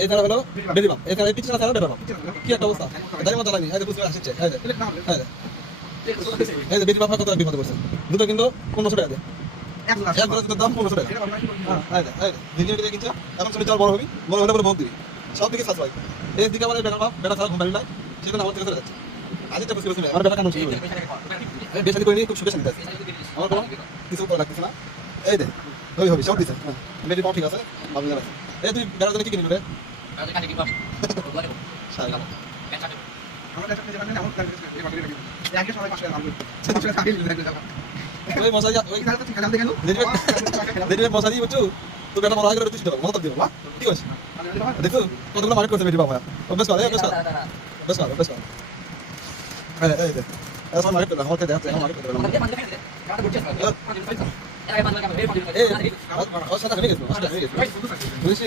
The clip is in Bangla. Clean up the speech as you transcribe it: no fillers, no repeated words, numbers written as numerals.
এই ধারা হলো বেরিবাম, এখানে এই পিছনে ধারা বেরিবাম। কি একটা অবস্থা, দাঁড়িয়ে মতো লাগনি। এই যে বুঝতে আসছে, এই যে বেরিবাম কত বিপদে পড়ছে। দুটো কিন্তু 1500 টাকা দিয়ে, এক জোড়া জুতোর দাম 1500 টাকা। হ্যাঁ দিদি কিনছে, এখন তুমি চাল বড় হবি, বড় হলে পরে ভোগ দিবি, সব দিকে সাজ হয়। এই দিকে আমার বেটা বাপ বেটা ছাড়া ঘুম পারি না, সেজন্য আমার থেকে চলে যাচ্ছে। আজ একটা বুঝতে পারছি, আমার বেটা কানুন ছিল বেশি করে নিয়ে খুব সুখে শান্তি আছে, আমার কোনো কিছু করা লাগতেছে না। এই দে ওই হবি সব দিছে, হ্যাঁ বেটি পাও ঠিক আছে, ভাবি না। এই তুই বেড়ার জন্য কি কিনবি রে? ওই মশাই ওই দেখবে মশাই বুঝছো, তুই বেটা বড় হয়ে গেলে তুই সেটা মত দিব, বাহ ঠিক আছে। দেখো কতগুলো মার্কেট করছে বেটি বাবা, অভ্যাস কর, অভ্যাস কর, অভ্যাস কর, অভ্যাস কর। এই দে এখন মার্কেট করতে আমাকে দেখতে এখন মার্কেট করতে এই ওর সাথে হয়ে গেছে বুঝছি।